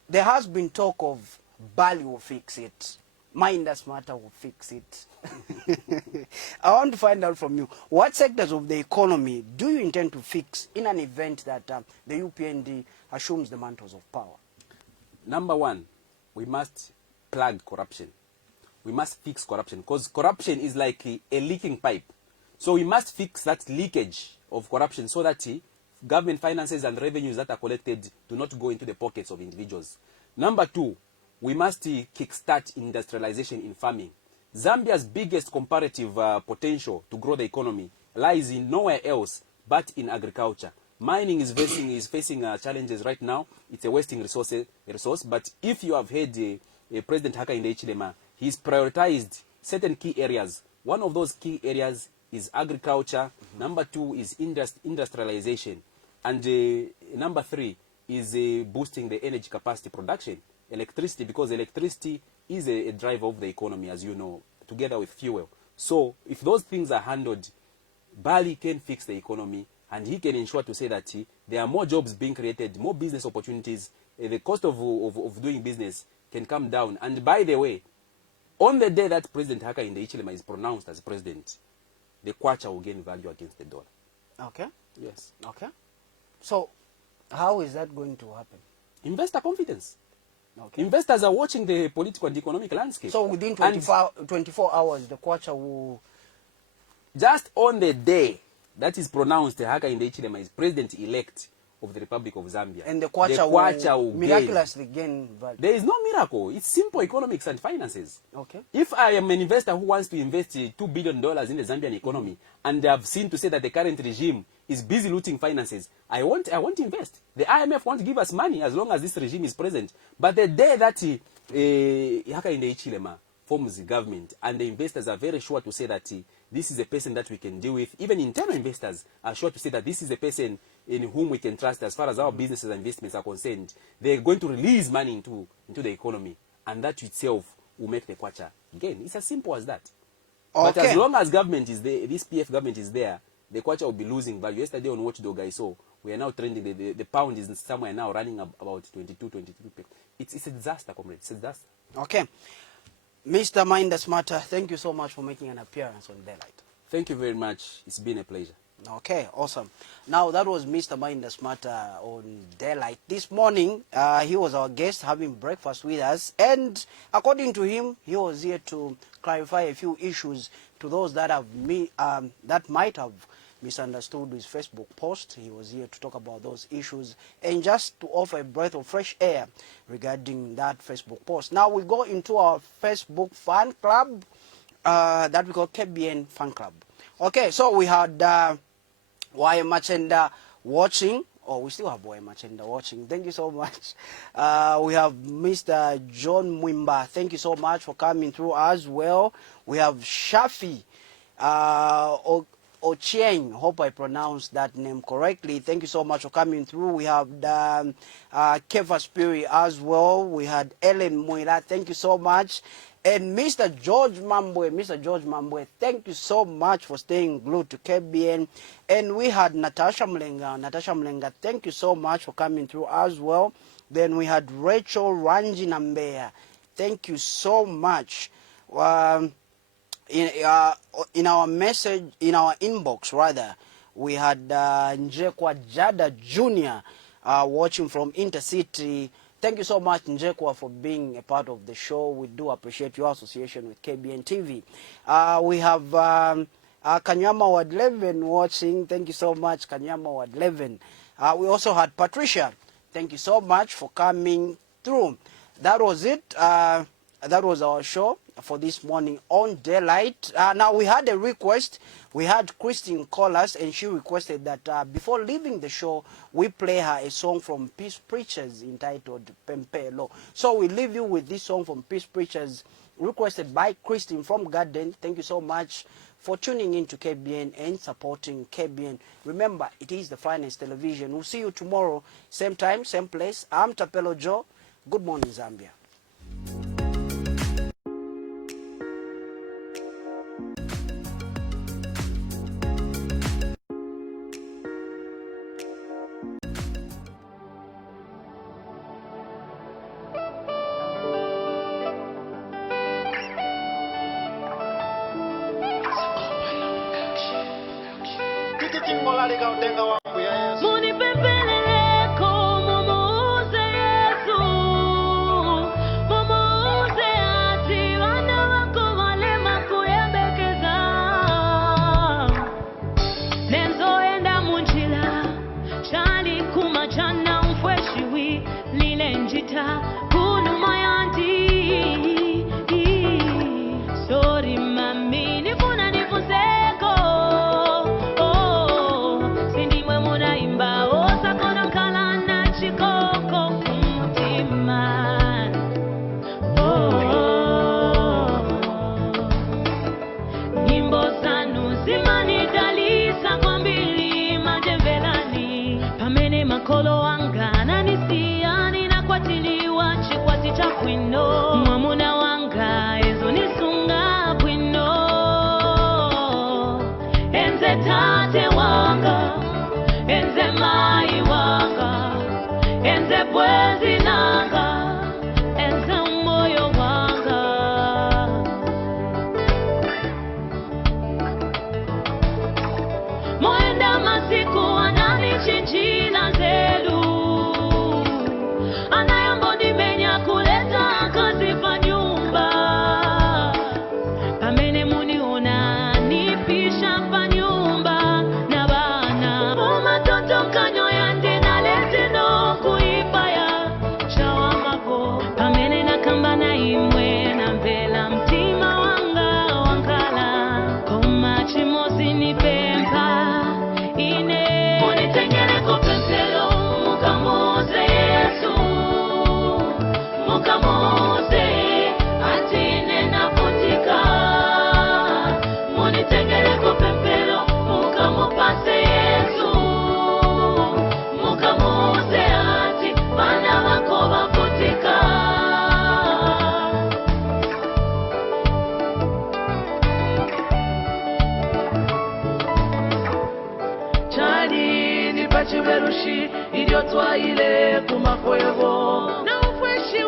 There has been talk of Bali will fix it. Mainda Simataa will fix it. I want to find out from you, what sectors of the economy do you intend to fix in an event that the UPND assumes the mantles of power? Number one, we must plug corruption. We must fix corruption, because corruption is like a leaking pipe. So we must fix that leakage of corruption so that government finances and revenues that are collected do not go into the pockets of individuals. Number 2, we must kickstart industrialization in farming. Zambia's biggest comparative potential to grow the economy lies in nowhere else but in agriculture. Mining is facing challenges right now. It's a wasting resource. But if you have heard President Hakainde Hichilema, he's prioritized certain key areas. One of those key areas is agriculture. Number 2 is industrialization. And number 3 is boosting the energy capacity production. Electricity, because electricity is a driver of the economy, as you know, together with fuel. So if those things are handled, Bali can fix the economy, and he can ensure to say that there are more jobs being created, more business opportunities, the cost of doing business can come down. And by the way, on the day that President Hakainde Hichilema is pronounced as president, the kwacha will gain value against the dollar. Okay. Yes. Okay. So, how is that going to happen? Investor confidence. Okay. Investors are watching the political and economic landscape. So within 24 hours, the kwacha will... Just on the day that is pronounced, Hakainde Hichilema is president-elect of the Republic of Zambia. And the kwacha will miraculously gain value. There is no miracle. It's simple economics and finances. Okay. If I am an investor who wants to invest $2 billion in the Zambian economy, and they have seen to say that the current regime is busy looting finances, I want to invest. The IMF won't give us money as long as this regime is present. But the day that Hakainde Hichilema forms the government, and the investors are very sure to say that this is a person that we can deal with, even internal investors are sure to say that this is a person in whom we can trust as far as our businesses and investments are concerned, they're going to release money into the economy, and that itself will make the kwacha gain. It's as simple as that. Okay. But as long as government is there, this PF government is there, the kwacha will be losing value. Yesterday on Watchdog I saw, we are now trending, the pound is somewhere now running about 22. It's a disaster, comrade. It's a disaster. Okay. Mr. Mainda Simataa, thank you so much for making an appearance on Daylight. Thank you very much. It's been a pleasure. Okay, awesome. Now, that was Mr. Mainda Simataa on Daylight. This morning, he was our guest having breakfast with us. And according to him, he was here to clarify a few issues to those that that might have misunderstood his Facebook post. He was here to talk about those issues and just to offer a breath of fresh air regarding that Facebook post. Now we go into our Facebook fan club that we call KBN fan club. Okay, so we had Y Machenda watching. Oh, we still have Y Machenda watching. Thank you so much. We have Mr. John Mwimba. Thank you so much for coming through as well. We have Shafi Ochieng, hope I pronounced that name correctly. Thank you so much for coming through. We have Keva Spiri as well. We had Ellen Moira. Thank you so much. And Mr. George Mambwe, thank you so much for staying glued to KBN. And we had Natasha Mlenga, thank you so much for coming through as well. Then we had Rachel Ranji Nambeya. Thank you so much. In our message, in our inbox rather, we had Njekwa Jada Jr. Watching from Intercity. Thank you so much, Njekwa, for being a part of the show. We do appreciate your association with KBN TV. We have Kanyama Ward 11 watching. Thank you so much, Kanyama Ward 11. We also had Patricia. Thank you so much for coming through. That was it. That was our show for this morning on Daylight. Now, we had a request. We had Christine call us, and she requested that before leaving the show, we play her a song from Peace Preachers entitled Pempelo. So we leave you with this song from Peace Preachers, requested by Christine from Garden. Thank you so much for tuning in to KBN and supporting KBN. Remember, it is the finest television. We'll see you tomorrow, same time, same place. I'm Tapelo Joe. Good morning, Zambia. Shine. makolo wanga nanisiya ninakwatiliwa chikwati cha kwino mwamuna wanga ezo nisunga bwino enze tate wanga enze mai wanga enze bwezi nanga enze moyo wanga Mainda masiku ananichinjila zelu anayambo nimenya kuleta kazi pa nyumba pamene muniona nipisha pa nyumba na bana umatoto kanyo yande nalete no kuipa ya chawa mako pamene nakamba na imwe na mbela mtima wanga wankala koma chimozi nipempa ine munitengele kopempelo mukamuze Yesu mukamuze atine naputika munitengele kopempelo mukamupase Yesu mukamuze ati bana bako baputika chani nipachiwerushi iliyotwaile kumakwebo na ufweshi